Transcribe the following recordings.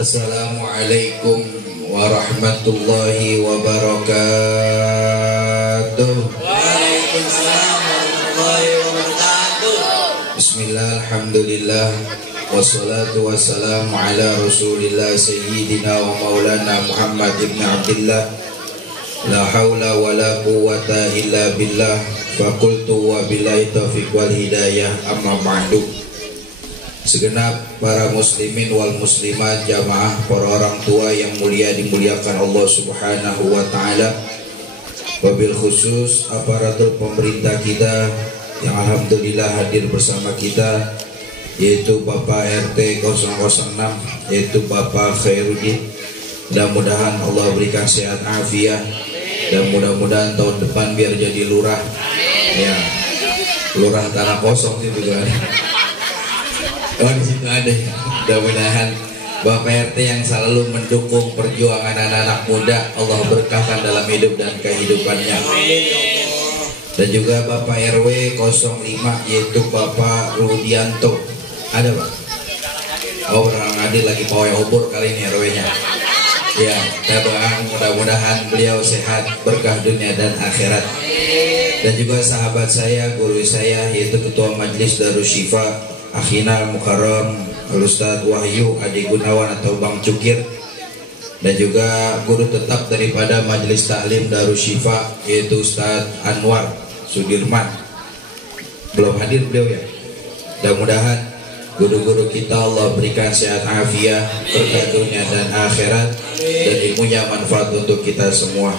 Assalamualaikum warahmatullahi wabarakatuh. Waalaikumsalam warahmatullahi wabarakatuh. Bismillah, alhamdulillah, wassalatu wassalamu ala rasulillah sayyidina wa maulana Muhammad ibn Abdillah. La hawla wa la quwwata illa billah. Fakultu wa billahi taufiq wal hidayah, amma ba'du. Segenap para muslimin wal muslimat, jamaah, para orang tua yang mulia dimuliakan Allah subhanahu wa ta'ala, wabil khusus aparatur pemerintah kita yang alhamdulillah hadir bersama kita, yaitu Bapak RT 006, yaitu Bapak Khairuddin. Mudah-mudahan Allah berikan sehat afiat, dan mudah-mudahan tahun depan biar jadi lurah, ya, lurah tanah kosong itu juga. Oh, di situ ada. Mudah-mudahan Bapak RT yang selalu mendukung perjuangan anak-anak muda, Allah berkahkan dalam hidup dan kehidupannya. Dan juga Bapak RW 05, yaitu Bapak Rudianto. Ada, Pak? Oh, Bang Adil lagi pawai obor kali ini RW-nya. Ya, kita doa mudah-mudahan beliau sehat, berkah dunia dan akhirat. Dan juga sahabat saya, guru saya, yaitu Ketua Majelis Darus Syifa Akhina Mukarram Al-Ustadz Wahyu Adi Gunawan atau Bang Cukir, dan juga guru tetap daripada Majelis Taklim Darus Syifa, yaitu Ustadz Anwar Sudirman. Belum hadir beliau, ya. Mudah-mudahan guru-guru kita Allah berikan sehat afiat, berkah dunia dan akhirat, dan ilmunya manfaat untuk kita semua.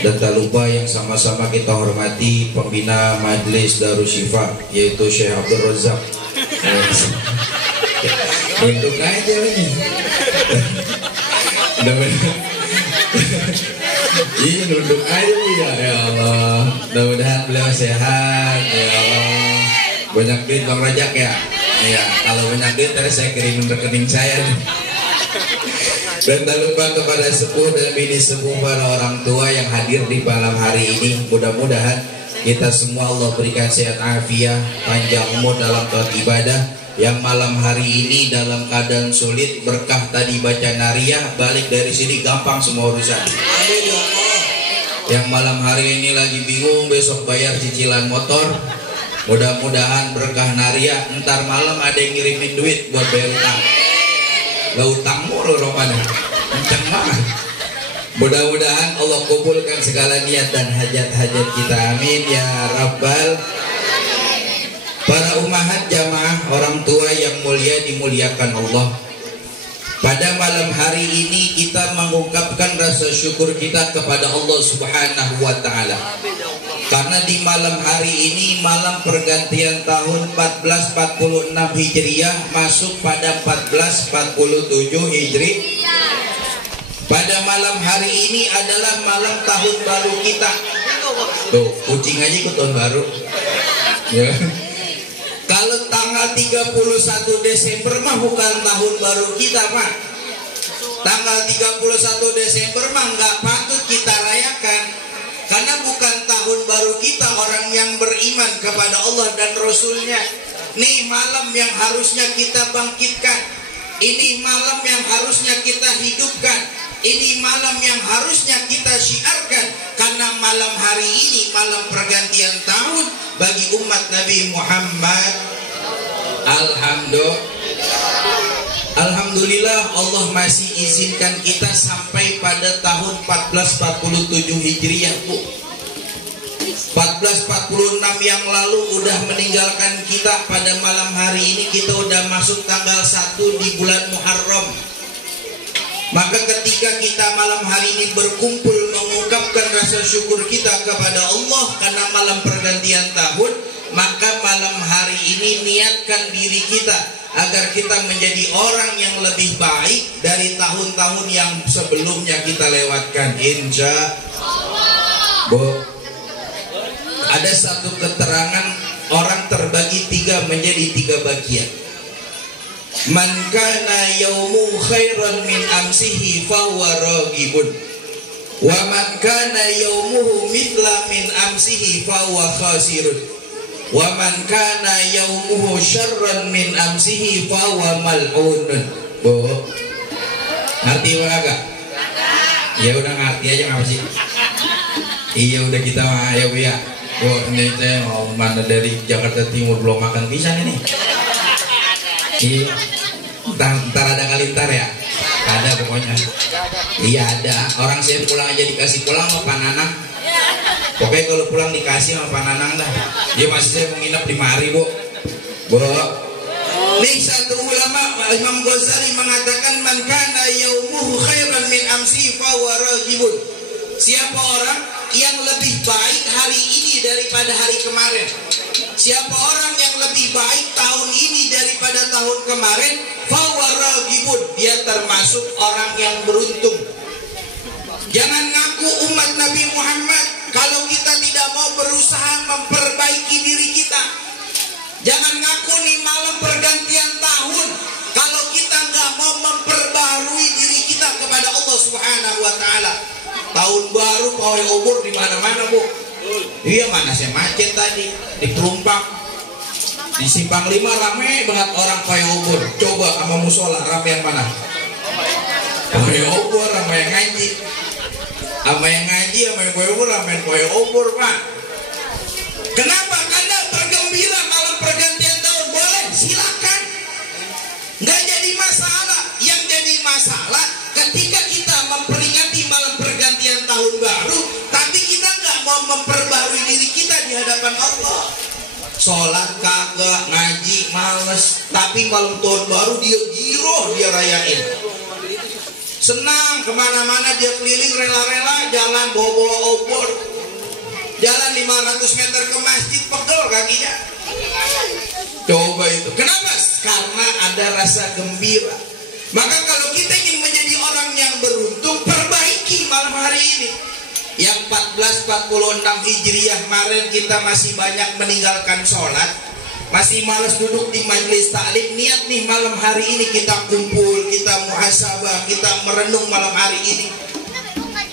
Dan tak lupa yang sama-sama kita hormati pembina Majelis Darus Syifa, yaitu Syekh Abdul Razak. Untuk aja nih. Iya, duduk aja ya Allah. Mudah-mudahan beliau sehat, ya Allah. Banyak duit Bang Rajak ya. Iya, kalau banyak duit tadi saya kirimin rekening saya. Dan tak lupa kepada sepuh dan bini sepuh, para orang tua yang hadir di malam hari ini. Mudah-mudahan kita semua Allah berikan sehat afiat, panjang umur dalam taat ibadah. Yang malam hari ini dalam keadaan sulit, berkah tadi baca nariyah, balik dari sini gampang semua urusan. Yang malam hari ini lagi bingung besok bayar cicilan motor, mudah-mudahan berkah nariyah, entar malam ada yang ngirimin duit buat bayar utang. Lah utang mulu Ramadan, kenceng banget. Mudah-mudahan Allah kumpulkan segala niat dan hajat-hajat kita, amin ya rabbal. Para umahat, jamaah, orang tua yang mulia dimuliakan Allah, pada malam hari ini kita mengungkapkan rasa syukur kita kepada Allah subhanahu wa ta'ala, karena di malam hari ini malam pergantian tahun 1446 Hijriah masuk pada 1447 Hijri. Pada malam hari ini adalah malam tahun baru kita. Tuh, kucing aja ikut tahun baru. Ya. Kalau tanggal 31 Desember mah bukan tahun baru kita, Pak. Tanggal 31 Desember mah nggak patut kita rayakan, karena bukan tahun baru kita orang yang beriman kepada Allah dan Rasulnya. Nih malam yang harusnya kita bangkitkan, ini malam yang harusnya kita hidupkan, ini malam yang harusnya kita syiarkan, karena malam hari ini malam pergantian tahun bagi umat Nabi Muhammad. Alhamdulillah Allah masih izinkan kita sampai pada tahun 1447 Hijriah, Bu. 1446 yang lalu udah meninggalkan kita. Pada malam hari ini kita udah masuk tanggal 1 di bulan Muharram. Maka ketika kita malam hari ini berkumpul mengungkapkan rasa syukur kita kepada Allah karena malam pergantian tahun, maka malam hari ini niatkan diri kita agar kita menjadi orang yang lebih baik dari tahun-tahun yang sebelumnya kita lewatkan, insya Allah. Bu, ada satu keterangan orang terbagi menjadi tiga bagian. Man kana yaumu khairan min amsihi fahuwa raghibun, wa man kana yaumuhu mithla min amsihi fahuwa khasirun, wa man kana yaumuhu syarran min amsihi fahuwa mal'unun. Bu, Ngerti apa kagak? Ya udah ngerti aja ngapa sih? Iya udah kita mah ya Bu ya. Ini saya mau mana dari Jakarta Timur belum makan pisang ini. Iya. Ntar ada kali ntar ya. Ada pokoknya. Iya ada. Orang saya pulang aja dikasih pulang sama Pak Nanang. Pokoknya kalau pulang dikasih sama Pak Nanang dah. Dia masih saya mau nginep di mari Bu. Nih satu ulama Imam Ghazali mengatakan man kana yaumuhu khairan min amsi fa huwa raghibun. Siapa orang yang lebih baik hari ini daripada hari kemarin? Siapa orang yang lebih baik tahun ini daripada tahun kemarin? Fa huwa raghibun. Dia termasuk orang yang beruntung. Jangan ngaku umat Nabi Muhammad kalau kita tidak mau berusaha memperbaiki diri kita. Jangan ngaku nih malam pergantian tahun kalau kita nggak mau memperbarui diri kita kepada Allah Subhanahu wa taala. Tahun baru pawai obor di mana-mana, Bu. Iya, mana saya macet tadi di Pelumpang. Di Simpang 5 rame banget orang pawai obor. Coba sama musola rame yang mana? Pawai obor sama yang ngaji. Sama yang ngaji sama yang pawai obor sama yang pawai obor, Pak. Kenapa? Karena bergembira malam pergantian tahun boleh, silakan. Nggak jadi masalah. Yang jadi masalah ketika kita memperingati malam pergantian tahun baru, tapi kita nggak mau memperbarui diri kita di hadapan Allah. Sholat kagak, ngaji males, tapi malam tahun baru dia giroh, dia rayain. Senang kemana-mana dia keliling rela-rela jalan bawa-bawa obor. Jalan 500 meter ke masjid pegel kakinya. Coba itu. Kenapa? Karena ada rasa gembira. Maka kalau kita ingin menjadi orang yang beruntung, perbaiki malam hari ini. Yang 1446 Hijriah kemarin kita masih banyak meninggalkan sholat, masih malas duduk di majelis taklim. Niat nih malam hari ini kita kumpul, kita muhasabah, kita merenung malam hari ini.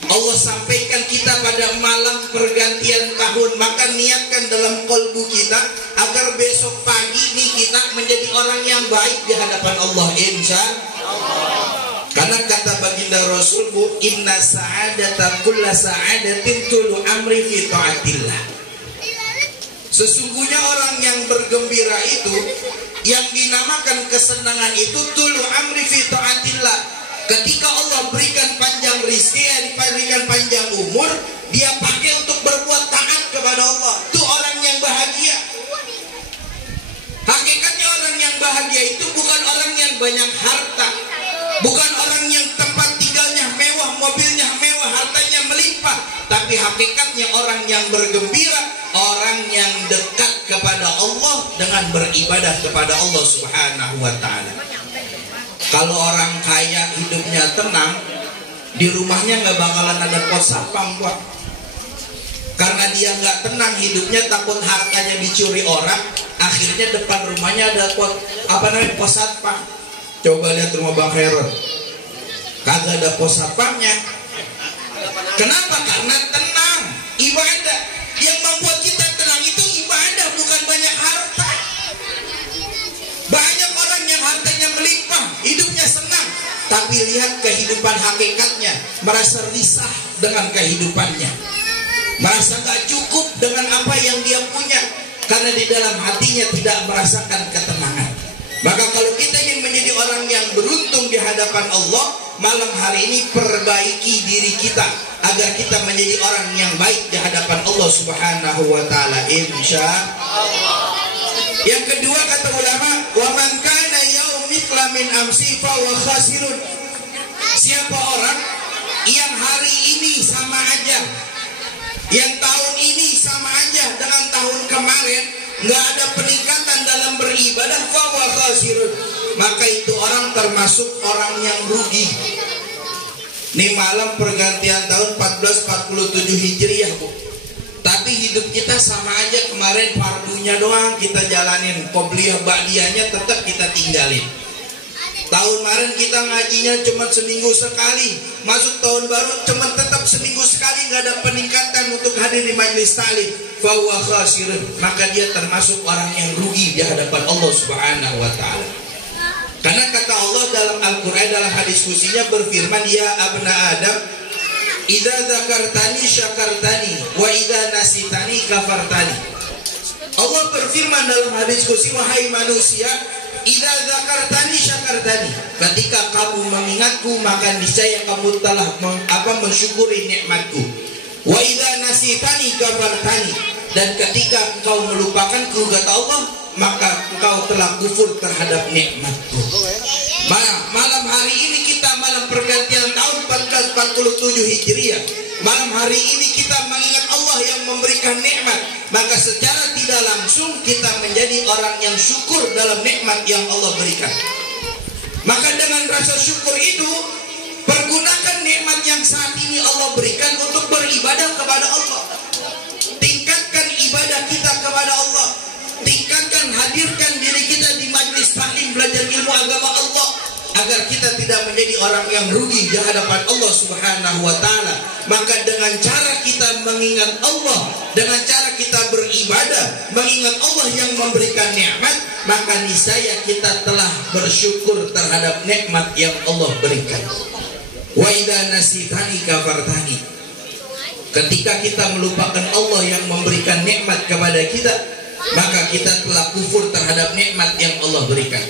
Allah sampaikan kita pada malam pergantian tahun, maka niatkan dalam kolbu kita agar besok pagi ini kita menjadi orang yang baik di hadapan Allah, insya Allah. Karena kata baginda Rasul, inna sa'adata kulla sa'adatin tulu amri fi ta'atillah. Sesungguhnya orang yang bergembira itu, yang dinamakan kesenangan itu tulu amri fi ta'atillah. Ketika Allah berikan panjang rizki, diberikan panjang umur, dia pakai untuk berbuat taat kepada Allah. Itu orang yang bahagia. Hakikatnya orang yang bahagia itu bukan orang yang banyak harta, bukan orang yang tempat tinggalnya mewah, mobilnya mewah, hartanya melimpah. Tapi hakikatnya orang yang bergembira, orang yang dekat kepada Allah dengan beribadah kepada Allah Subhanahu wa ta'ala. Kalau orang kaya hidupnya tenang, di rumahnya nggak bakalan ada pos satpam, Pak. Karena dia nggak tenang hidupnya, takut hartanya dicuri orang, akhirnya depan rumahnya ada pos satpam. Coba lihat rumah Bang Heron, kagak ada pos satpamnya. Kenapa? Karena tenang, ibadah. Yang membuat kita tenang itu ibadah, bukan banyak harta. Banyak orang yang hartanya melimpah, hidupnya senang, tapi lihat kehidupan hakikatnya, merasa risah dengan kehidupannya, merasa gak cukup dengan apa yang dia punya, karena di dalam hatinya tidak merasakan ketenangan. Maka kalau kita ingin menjadi orang yang beruntung di hadapan Allah, malam hari ini perbaiki diri kita agar kita menjadi orang yang baik di hadapan Allah Subhanahu wa ta'ala, insya Allah. Yang kedua kata ulama, wa man kana yaumithla min amsi fa huwa khasirun. Siapa orang yang hari ini sama aja, yang tahun ini sama aja dengan tahun kemarin, nggak ada peningkatan dalam beribadah, fa huwa khasirun, maka itu orang termasuk orang yang rugi. Ini malam pergantian tahun 1447 Hijriah, Bu. Tapi hidup kita sama aja, kemarin fardunya doang kita jalanin, qobliyah ba'diyahnya tetap kita tinggalin. Tahun kemarin kita ngajinya cuma seminggu sekali, masuk tahun baru cuma tetap seminggu sekali, nggak ada peningkatan untuk hadir di majelis taklim. Fa huwa khasirun, maka dia termasuk orang yang rugi di hadapan Allah Subhanahu wa ta'ala. Karena kata Allah dalam Al-Quran, dalam hadis diskusinya berfirman, ya abna Adam, idza dzakartani syakartani wa idza nasitani kafartani. Allah berfirman dalam hadis qudsi, wahai manusia, idza dzakartani syakartani, ketika kamu mengingatku maka niscaya kamu telah mensyukuri nikmatku. Wa idza nasitani kafartani, dan ketika engkau melupakanku, kata Allah, maka engkau telah kufur terhadap nikmatku. Malam hari ini kita malam pergantian tahun 1447 Hijriah. Malam hari ini kita mengingat Allah yang memberikan nikmat, maka secara tidak langsung kita menjadi orang yang syukur dalam nikmat yang Allah berikan. Maka dengan rasa syukur itu, pergunakan nikmat yang saat ini Allah berikan untuk beribadah kepada Allah. Tingkatkan ibadah kita kepada Allah. Tingkatkan, hadirkan diri kita di majlis taklim belajar ilmu agama Allah, agar kita tidak menjadi orang yang rugi di hadapan Allah Subhanahu wa taala. Maka dengan cara kita mengingat Allah, dengan cara kita beribadah, mengingat Allah yang memberikan nikmat, maka niscaya kita telah bersyukur terhadap nikmat yang Allah berikan. Wa idza nasitani kafartani, ketika kita melupakan Allah yang memberikan nikmat kepada kita, maka kita telah kufur terhadap nikmat yang Allah berikan.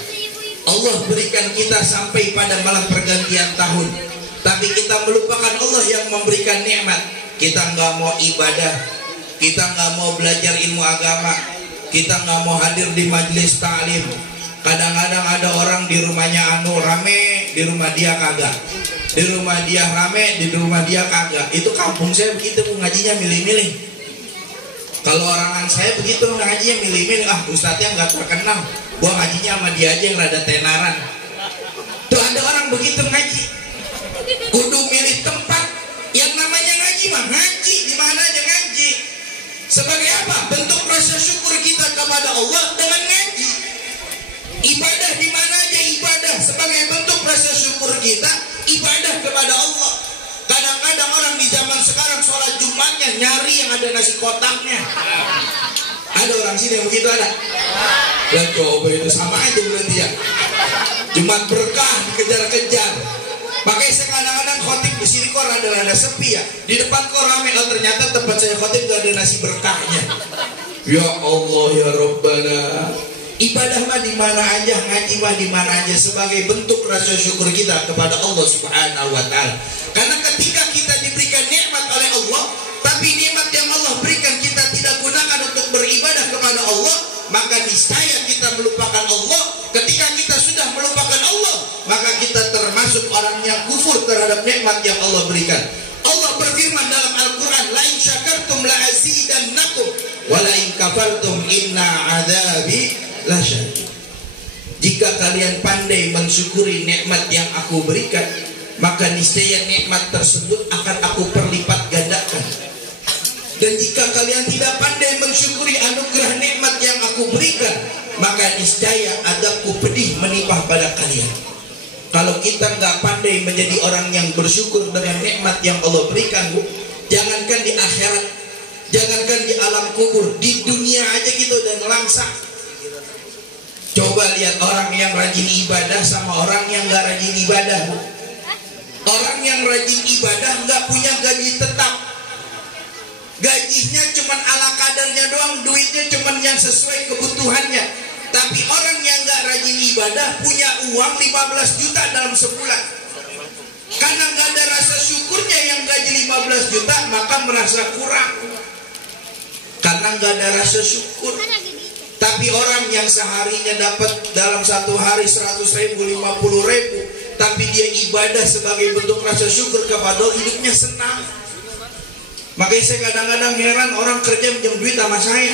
Allah berikan kita sampai pada malam pergantian tahun, tapi kita melupakan Allah yang memberikan nikmat. Kita nggak mau ibadah, kita nggak mau belajar ilmu agama, kita nggak mau hadir di majelis ta'lim. Kadang-kadang ada orang di rumahnya rame, di rumah dia kagak. Di rumah dia rame, di rumah dia kagak. Itu kampung saya begitu, ngajinya milih-milih. Kalau orangan saya begitu, ngajinya milih-milih. Ustadznya nggak terkenal, gua ngajinya sama dia aja yang rada tenaran. Tuh ada orang begitu ngaji, kudu milih tempat. Yang namanya ngaji mah ngaji di mana aja ngaji. Sebagai apa? Bentuk rasa syukur kita kepada Allah dengan ngaji. Ibadah di mana aja ibadah, sebagai bentuk rasa syukur kita ibadah kepada Allah. Kadang-kadang orang di zaman sekarang sholat Jumatnya nyari yang ada nasi kotaknya. Ada orang sini yang begitu ada? Dan coba itu sama aja berarti ya. Jumat berkah dikejar-kejar. Makanya saya kadang-kadang khotib di sini kok rada-rada sepi ya. Di depan kok rame, oh ternyata tempat saya khotib gak ada nasi berkahnya. Ya Allah ya Rabbana. Ibadah mah di mana aja, ngaji mah di mana aja, sebagai bentuk rasa syukur kita kepada Allah Subhanahu wa taala. Karena ketika kita diberikan nikmat oleh Allah, tapi nikmat yang Allah berikan kita tidak gunakan untuk beribadah kepada Allah, maka niscaya kita melupakan Allah. Ketika kita sudah melupakan Allah, maka kita termasuk orang yang kufur terhadap nikmat yang Allah berikan. Allah berfirman dalam Al-Quran, la in syakartum la azidannakum wa la in kafartum inna adzabi lasyadid. Jika kalian pandai mensyukuri nikmat yang aku berikan, maka niscaya nikmat tersebut akan aku perlipat gandakan. Dan jika kalian tidak pandai mensyukuri anugerah nikmat yang aku berikan, maka niscaya adabku pedih menimpa pada kalian. Kalau kita nggak pandai menjadi orang yang bersyukur dengan nikmat yang Allah berikan, Bu, jangankan di akhirat, jangankan di alam kubur, di dunia aja gitu dan langsa. Coba lihat orang yang rajin ibadah sama orang yang nggak rajin ibadah, Bu. Orang yang rajin ibadah nggak punya gaji tetap, gajinya cuman ala kadarnya doang, duitnya cuman yang sesuai kebutuhannya. Tapi orang yang nggak rajin ibadah punya uang 15 juta dalam sebulan. Karena nggak ada rasa syukurnya, yang gaji 15 juta maka merasa kurang. Karena nggak ada rasa syukur. Tapi orang yang seharinya dapat dalam satu hari 100.000, 50.000, tapi dia ibadah sebagai bentuk rasa syukur kepada Allah, hidupnya senang. Makanya saya kadang-kadang heran orang kerja minjem duit sama saya.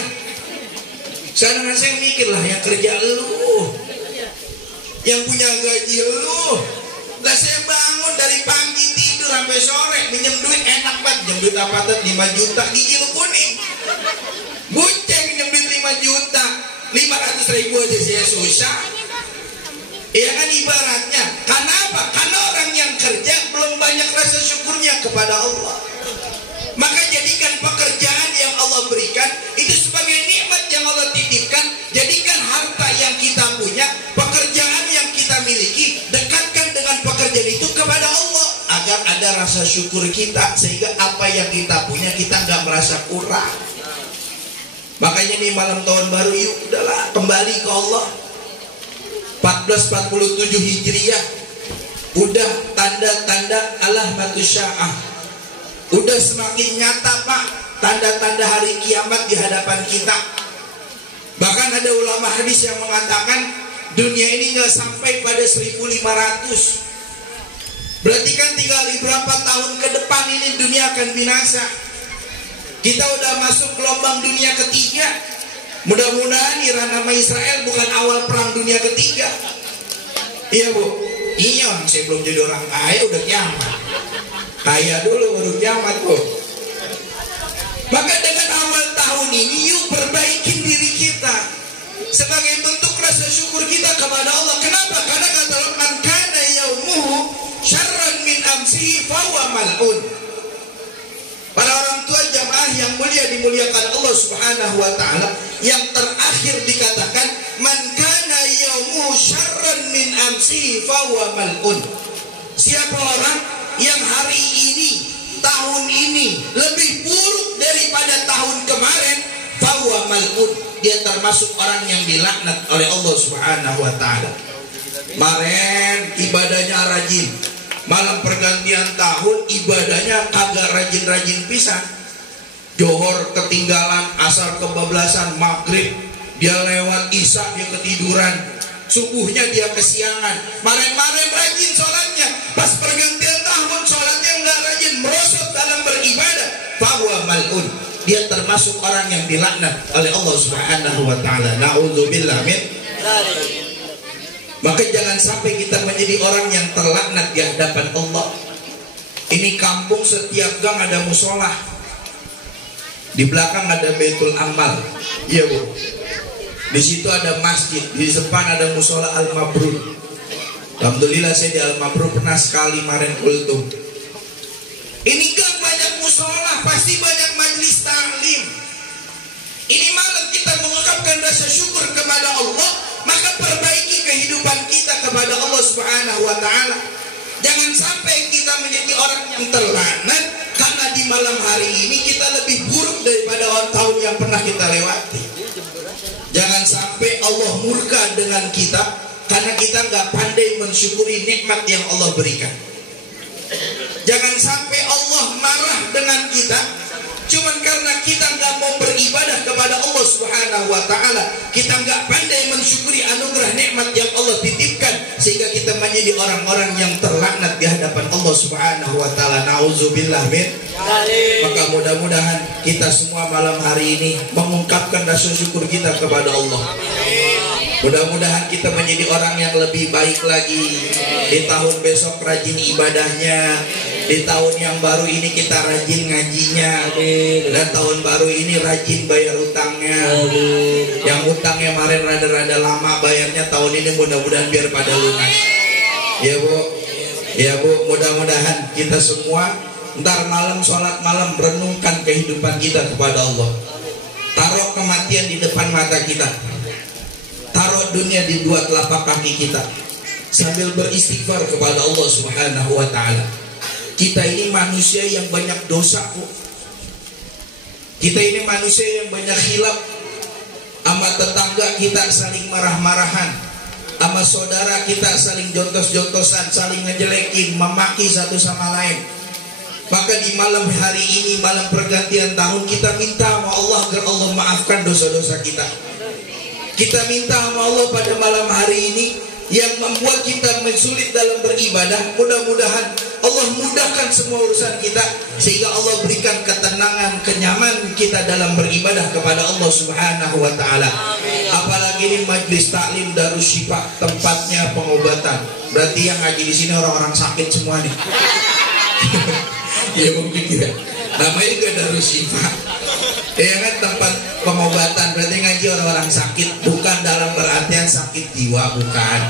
Kadang-kadang saya mikir lah, yang kerja lu, yang punya gaji lu. Gak saya bangun dari pagi tidur sampai sore minjem duit, enak banget. Minjem duit apa tuh? 5 juta, gigi lu kuning. Buceng minjem duit 5 juta, 500.000 aja saya susah. Ya kan ibaratnya. Karena apa? Karena orang yang kerja belum banyak rasa syukurnya kepada Allah. Maka jadikan pekerjaan yang Allah berikan itu sebagai nikmat yang Allah titipkan. Jadikan harta yang kita punya, pekerjaan yang kita miliki, dekatkan dengan pekerjaan itu tetap ada rasa syukur kita, sehingga apa yang kita punya kita nggak merasa kurang. Makanya nih malam tahun baru, yuk udahlah kembali ke Allah. 1447 Hijriah, udah tanda-tanda alamatus sya'ah, udah semakin nyata Pak, tanda-tanda hari kiamat di hadapan kita. Bahkan ada ulama hadis yang mengatakan dunia ini nggak sampai pada 1500. Berarti kan tinggal beberapa tahun ke depan ini dunia akan binasa. Kita udah masuk gelombang dunia ketiga. Mudah-mudahan Iran sama Israel bukan awal perang dunia ketiga. Iya Bu? Iya, saya belum jadi orang kaya udah kiamat. Kaya dulu baru kiamat Bu. Maka dengan awal tahun ini yuk perbaikin diri kita sebagai bentuk rasa syukur kita kepada Allah. Kenapa? Karena kata Allah, man kana yaumuhu syarran min amsihi fahuwa mal'un. Para orang tua jamaah yang mulia dimuliakan Allah Subhanahu wa taala, yang terakhir dikatakan man kana yaumuhu syarran min amsihi fahuwa mal'un. Siapa orang yang hari ini, tahun ini lebih buruk daripada tahun kemarin, fahuwa mal'un, dia termasuk orang yang dilaknat oleh Allah Subhanahu wa taala. Kemarin ibadahnya rajin, malam pergantian tahun ibadahnya kagak rajin-rajin pisan. Johor ketinggalan, asar kebablasan, maghrib dia lewat, isya dia ketiduran, subuhnya dia kesiangan. Kemarin rajin sholatnya, pas pergantian tahun sholatnya nggak rajin, merosot dalam beribadah, fahuwa mal'un, dia termasuk orang yang dilaknat oleh Allah Subhanahu wa taala. Na'udzubillah min. Maka jangan sampai kita menjadi orang yang terlaknat di hadapan Allah. Ini kampung setiap gang ada musola, di belakang ada Baitul Amal, iya Bu. Di situ ada masjid, di depan ada musola Al-Mabrur. Alhamdulillah saya di Al-Mabrur pernah sekali kemarin kultum. Ini gang banyak musola, pasti banyak majelis taklim. Ini malam kita mengungkapkan rasa syukur kepada Allah, maka perbaiki kehidupan kita kepada Allah Subhanahu wa taala. Jangan sampai kita menjadi orang yang terlaknat karena di malam hari ini kita lebih buruk daripada tahun yang pernah kita lewati. Jangan sampai Allah murka dengan kita karena kita nggak pandai mensyukuri nikmat yang Allah berikan. Jangan sampai Allah marah dengan kita cuman karena kita nggak mau beribadah kepada Allah Subhanahu wa taala. Kita nggak pandai mensyukuri anugerah nikmat yang Allah titipkan, sehingga kita menjadi orang-orang yang terlaknat di hadapan Allah Subhanahu wa taala. Nauzubillah min. Maka mudah-mudahan kita semua malam hari ini mengungkapkan rasa syukur kita kepada Allah. Mudah-mudahan kita menjadi orang yang lebih baik lagi. Di tahun besok rajin ibadahnya, di tahun yang baru ini kita rajin ngajinya, dan tahun baru ini rajin bayar utangnya. Yang utangnya kemarin rada-rada lama bayarnya, tahun ini mudah-mudahan biar pada lunas. Ya Bu, ya Bu, mudah-mudahan kita semua ntar malam sholat malam renungkan kehidupan kita kepada Allah. Taruh kematian di depan mata kita, taruh dunia di dua telapak kaki kita, sambil beristighfar kepada Allah Subhanahu wa taala. Kita ini manusia yang banyak dosa Bu. Kita ini manusia yang banyak khilaf. Sama tetangga kita saling marah-marahan, sama saudara kita saling jontos-jontosan, saling ngejelekin, memaki satu sama lain. Maka di malam hari ini, malam pergantian tahun, kita minta sama Allah agar Allah maafkan dosa-dosa kita. Kita minta sama Allah pada malam hari ini yang membuat kita mensulit dalam beribadah, mudah-mudahan Allah mudahkan semua urusan kita, sehingga Allah berikan ketenangan, kenyamanan kita dalam beribadah kepada Allah Subhanahu wa taala. Apalagi ini majelis taklim Darus Syifa, tempatnya pengobatan. Berarti yang ngaji di sini orang-orang sakit semua nih. Ya mungkin tidak. Namanya juga Darus Syifa. Ya kan, tempat pengobatan, berarti ngaji orang-orang sakit, bukan dalam berartian sakit jiwa, bukan.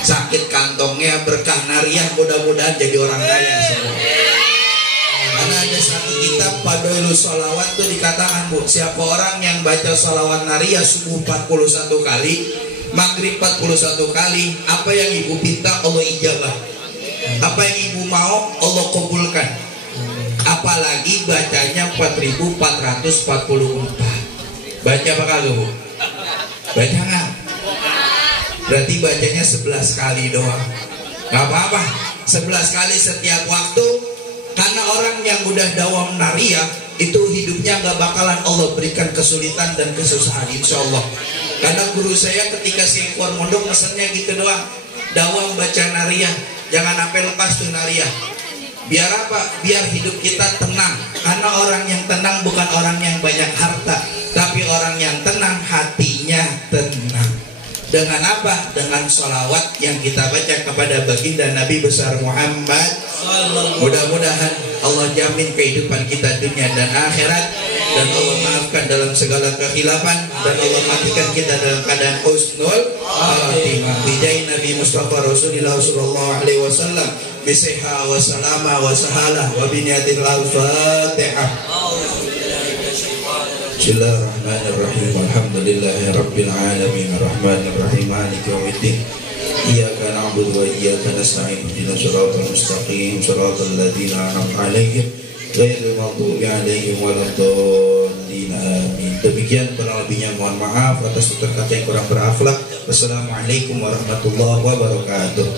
Sakit kantongnya, berkah nariah, mudah-mudahan jadi orang kaya semua. Karena ada satu kitab Fadailus Sholawat itu dikatakan Bu, siapa orang yang baca sholawat nariah subuh 41 kali, maghrib 41 kali, apa yang ibu minta Allah ijabah. Apa yang ibu mau Allah kabulkan. Apalagi bacanya 4444. Baca apa kagak bu? Baca nggak? Berarti bacanya 11 kali doang. Gak apa-apa, 11 kali setiap waktu. Karena orang yang udah dawam nariyah itu hidupnya gak bakalan Allah berikan kesulitan dan kesusahan, insya Allah. Karena guru saya ketika saya keluar mondok mesennya gitu doang, dawam baca nariyah, jangan sampai lepas tuh nariyah. Biar apa? Biar hidup kita tenang. Karena orang yang tenang bukan orang yang banyak harta, tapi orang yang tenang hatinya tenang. Dengan apa? Dengan sholawat yang kita baca kepada baginda Nabi besar Muhammad. Mudah-mudahan Allah jamin kehidupan kita dunia dan akhirat, dan Allah maafkan dalam segala kekhilafan, dan Allah matikan kita dalam keadaan husnul khatimah. Bijai Nabi Mustafa Rasulullah sallallahu alaihi wasallam, bisihha wa salama wa sahala wa biniyatil al-fatihah. Bismillahirrahmanirrahim. Alhamdulillahi rabbil alamin, arrahmanirrahim, maliki yaumiddin. Iyyaka na'budu wa iyyaka nasta'in. Ihdinas siratal mustaqim, siratal ladzina an'amta 'alaihim ghairil maghdubi 'alaihim waladdallin. Amin. Demikian, kurang lebihnya mohon maaf atas tutur kata yang kurang berakhlak. Wassalamualaikum warahmatullahi wabarakatuh.